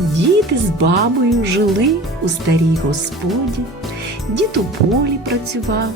Діти з бабою жили у старій господі. Дід у полі працював,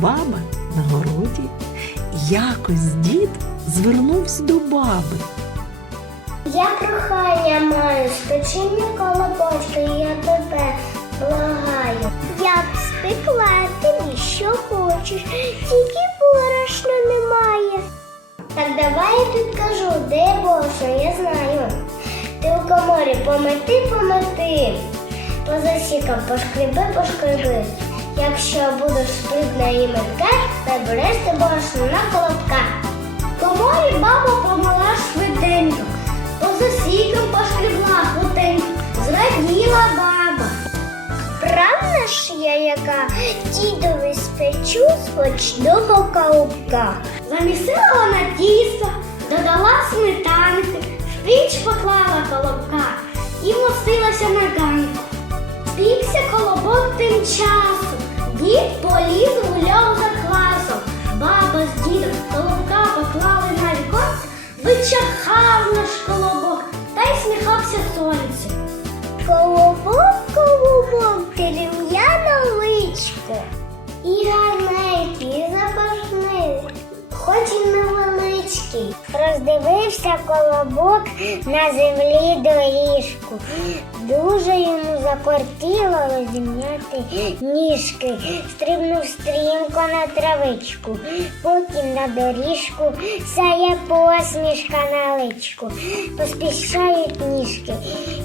баба на городі. Якось дід звернувся до баби. Я прохання маю, спечи мені колобочки, я тебе благаю. Я б спекла тобі, що хочеш, тільки борошна немає. Так давай я підкажу, де борошно, я знаю. Ти у коморі помети, помети. Позасікав, пошкреби, пошкреби. Якщо будеш спритна і метка, набереш ти борошно на колобка. Коморі баба помила швиденько. Позасіком пошкребла хутенько, зраділа баба. Правда ж я яка дідові спечу смачного колобка. Замісила на тісто, додала сметанки, в піч поклала колобка і мостилася на ганку. Спікся колобок тим часом, дід поліз гуляв за класом. Баба з дідом колобка поклали на віконце, вичахав наш колобок та й сміхався сонце. Колобок, колобок, дерев'яна личко. І гарненький, Роздивився колобок на землі доріжку. Дуже йому закортіло розім'яти ніжки. Стрибнув стрімко на травичку, потім на доріжку, сяє посмішка на личку. Поспішають ніжки,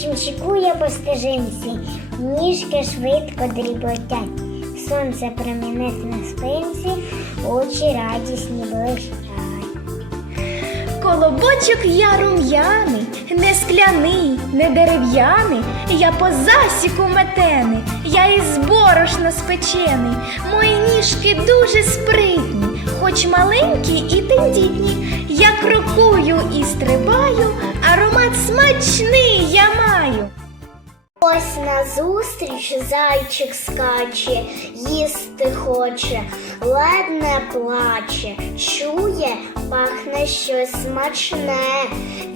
чимчикує по стежинці, ніжки швидко дріботять. Сонце промінець на спинці, очі радісні блищать. Колобочок я рум'яний, не скляний, не дерев'яний, я по засіку метений, я із борошна спечений, мої ніжки дуже спритні, хоч маленькі і тендітні. Я крокую і стрибаю, аромат смачний я маю. Ось назустріч зайчик скаче, їсти хоче, лед не плаче, чує, пахне щось смачне.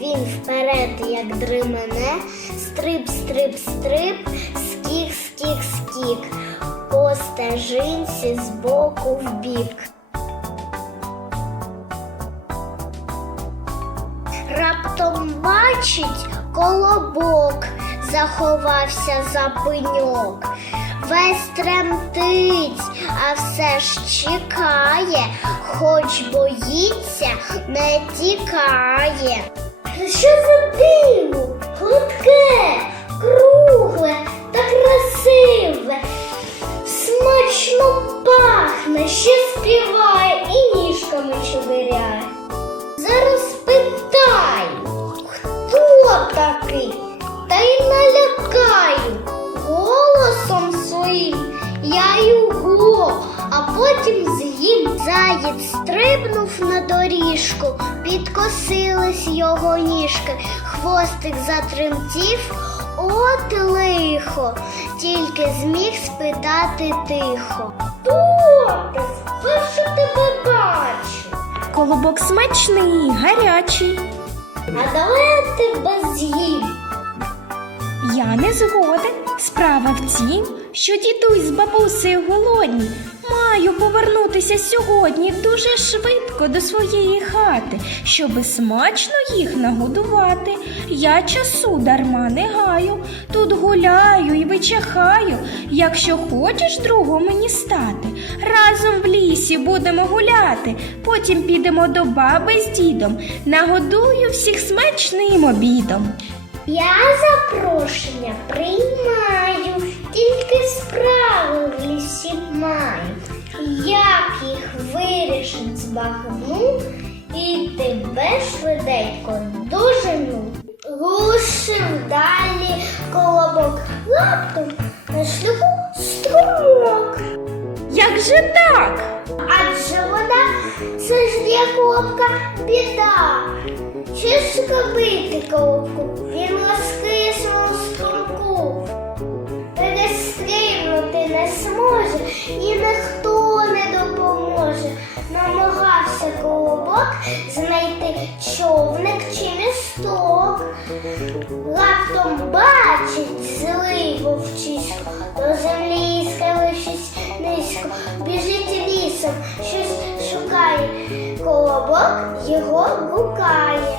Він вперед, як дримене, стрип, стрип, стрип, скік, скік, скік, по стежинці з боку в бік. Раптом бачить колобок, заховався за пеньок. Весь тремтить, а все ж чекає, хоч боїться, не тікає. Що за диво? Хлопке, кругле та красиве, смачно пахне, ще співає і ніжками чубиряє. Зараз питаю, хто такий, та й налякаю голосом своїм я його, а потім з'їм. Заєць стрибнув на доріжку, підкосились його ніжки, хвостик затремтів, от лихо, тільки зміг спитати тихо. Хто ти? Тебе бачу. Колобок смачний, гарячий. А давай я тебе з'їм. Я не згоден. Справа в тім, що дідусь з бабусею голодні. Маю повернутися сьогодні дуже швидко до своєї хати, щоби смачно їх нагодувати. Я часу дарма не гаю, тут гуляю і вичахаю. Якщо хочеш другом мені стати, разом в лісі будемо гуляти, потім підемо до баби з дідом, нагодую всіх смачним обідом. Я запрошення приймаю, тільки справи в лісі маю. Як їх вирішить збагну, і тебе швиденько дожену. Рушив далі колобок лаптом на шляху струмок. Як же так? Адже вода це ж для колобка біда. Що ж робити колобку? Він і ніхто не допоможе. Намагався колобок знайти човник чи місток. Раптом бачить злий вовчисько, до землі схилившись низько, біжить лісом, щось шукає, колобок його гукає.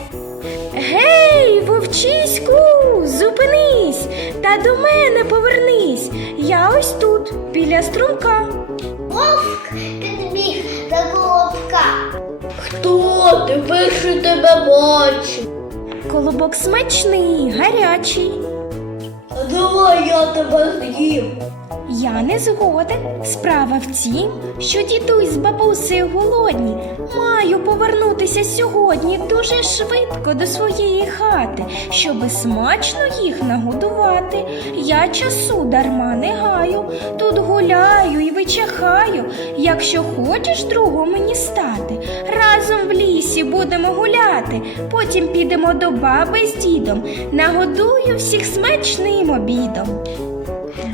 Гей, вовчиську, зупинись та до мене повернись. Ось тут, біля струмка. Вовк підбіг до колобка. Хто ти перший тебе бачив? Колобок смачний, гарячий. А давай я тебе з'їм. Я не згоден. Справа в тім, що дідусь з бабусею голодні. Маю повернутися сьогодні дуже швидко до своєї хати, щоби смачно їх нагодувати. Я часу дарма не гаю, тут гуляю і вичахаю. Якщо хочеш другом мені стати, разом в лісі будемо гуляти. Потім підемо до баби з дідом, нагодую всіх смачним обідом.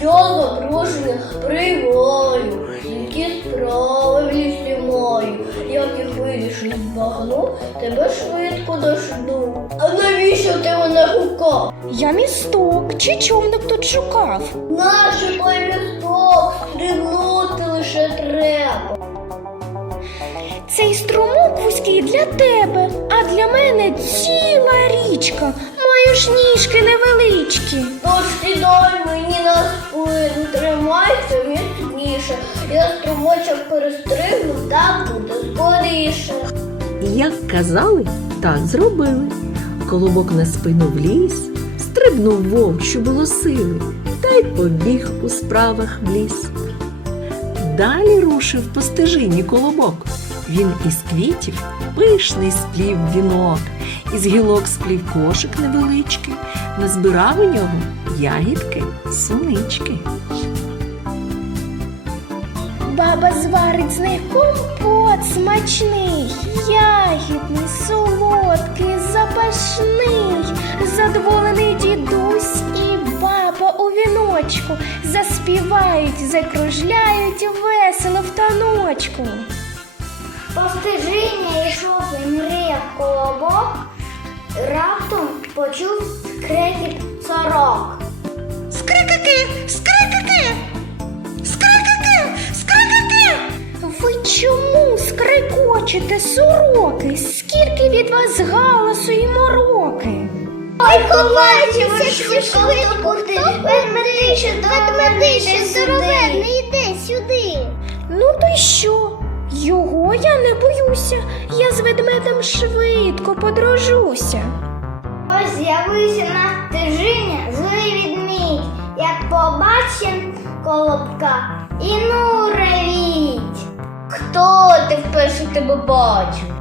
Я запрошення приймаю, які справи в лісі маю. Як їх вирішить збагну, тебе швидко дожду. А навіщо ти мене гукав? Я місток чи човник тут шукав. Наші повісток стрибнути лише треба. Цей струмок вузький для тебе, а для мене ціла річка. Маю ж ніжки невеличкі. Тож сідай мені на спину, тримайся міцніше. Я струмочок перестрибну, так буде скоріше. Як казали, так зробили. Колобок на спину вліз, стрибнув вовк, що було сили, та й побіг у справах в ліс. Далі рушив по стежині колобок. Він із квітів пишний сплів вінок, із гілок сплів кошик невеличкий, назбирав у нього ягідки, сунички. Баба зварить з них компот смачний, ягідний, солодкий, запашний. Задоволений дідусь і баба у віночку заспівають, закружляють весело в таночку. По стежині йшов і мріяв колобок, раптом почув скрекіт сорок. Скрикаки, скрикаки, скрикаки, скрикаки. Ви чому скрикочете, сороки? Скільки від вас галасу і мороки? Ой, побачимося, швидко бути, ведмедище, ведмедище, здоровенний, іди сюди. Ну то й що? Його я не боюся. Я з ведмедем швидко подружуся. Ось з'явився на стежині злий відмідь, як побачив колобка, і ну ревіть. Хто ти вперше тебе бачив?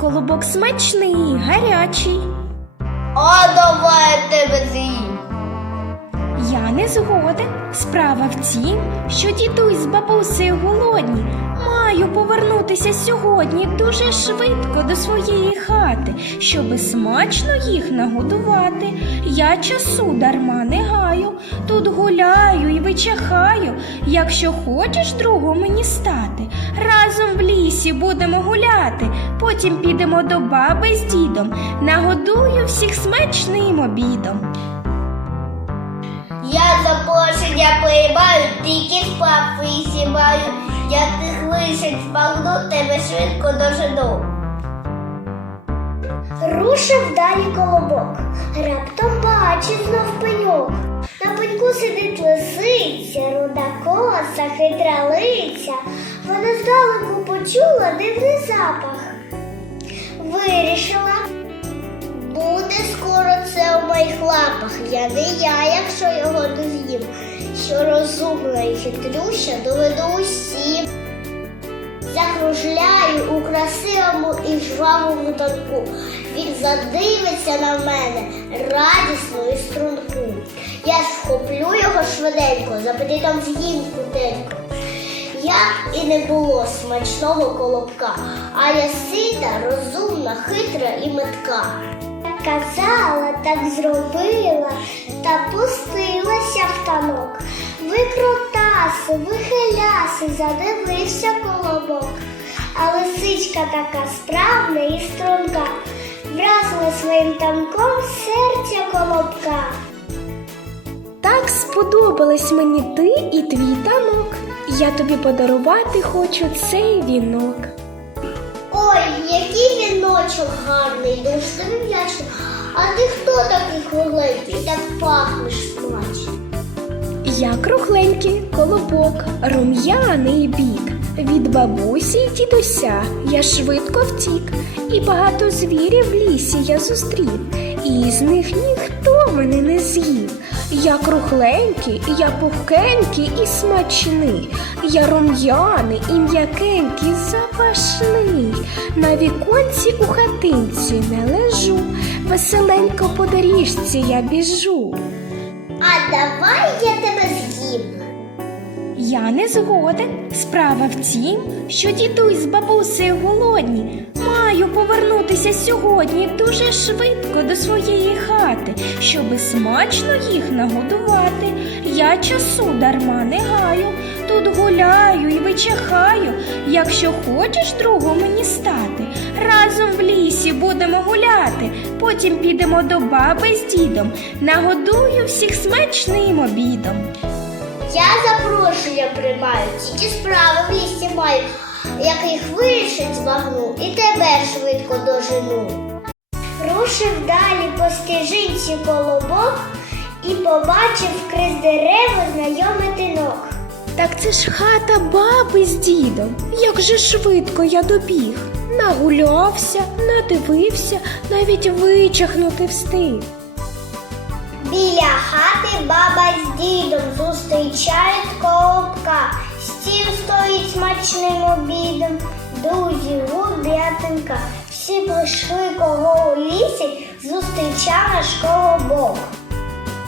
Колобок смачний, гарячий. А давай я тебе з'їм. Я не згоден. Справа в тім, що дідусь з бабусею голодні. Маю повернутися сьогодні дуже швидко до своєї хати, щоби смачно їх нагодувати. Я часу дарма не гаю, тут гуляю і вичахаю. Якщо хочеш другом мені стати, разом в лісі будемо гуляти. Потім підемо до баби з дідом, нагодую всіх смачним обідом. Я запрошення приймаю, тільки спав сіваю. Я тих лишень збагну, тебе швидко дожену. Рушив далі колобок, раптом бачить знов пеньок. На пеньку сидить лисиця, руда коса, хитра лиця. Вона здалеку почула дивний запах. Вирішила, буде скоро це у моїх лапах. Я не я, якщо його не з'їм. Що розумна і хитрюща доведу усім. Закружляю у красивому і жвавому танку. Він задивиться на мене радісно і струнку. Я ж вхоплю його швиденько, з апетитом з'їм кутенько. Як і не було смачного колобка, а я сита, розумна, хитра і метка. Казала, так зробила та пустилася в танок. Викрутаси, вихиляси, задивився колобок. А лисичка така справна і струнка, вразила своїм танком серця колобка. Так сподобались мені ти і твій танок. Я тобі подарувати хочу цей вінок. Ой, який віночок гарний, дуже вдячна. А ти хто такий кругленький, так пахнеш смачно? Я кругленький колобок, рум'яний бік. Від бабусі й дідуся я швидко втік, і багато звірів в лісі я зустрів, і з них ніхто мене не з'їв. Я кругленький, я пухкенький і смачний, я рум'яний і м'якенький, запашний. На віконці у хатинці не лежу, веселенько по доріжці я біжу. Я не згоден. Справа в тім, що дідусь з бабусею голодні. Маю повернутися сьогодні дуже швидко до своєї хати, щоби смачно їх нагодувати. Я часу дарма не гаю, тут гуляю і вичахаю. Якщо хочеш другом мені стати, разом в лісі будемо гуляти, потім підемо до баби з дідом, нагодую всіх смачним обідом. Я запрошення приймаю, тільки справи в лісі маю. Як їх вирішить збагну, і тебе швидко дожену. Рушив далі по стежинці колобок і побачив крізь дерева знайомий тинок. Так це ж хата баби з дідом. Як же швидко я добіг. Нагулявся, надивився, навіть вичахнути встиг. Біля хати баба Стіл стоїть смачним обідом, друзі, гурдятинка. Всі прийшли кого у лісі, зустрічав наш колобок.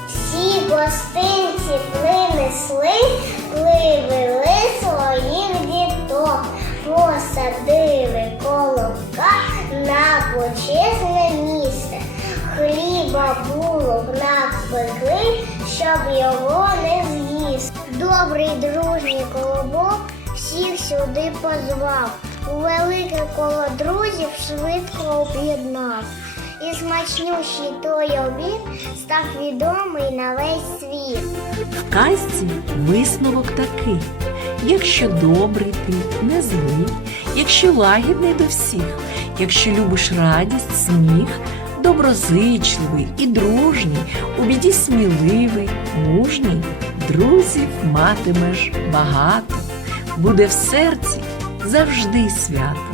Всі гостинці принесли, привели своїх діток, посадили колобка на почесне місце. Хліба було напекли, щоб його не. Добрий дружній колобок всіх сюди позвав. Велике коло друзів швидко об'єднав. І смачнющий той обід став відомий на весь світ. В казці висновок такий: якщо добрий ти, не злий, якщо лагідний до всіх, якщо любиш радість, сміх, доброзичливий і дружній, у біді сміливий, мужній, друзів матимеш багато, буде в серці завжди свято.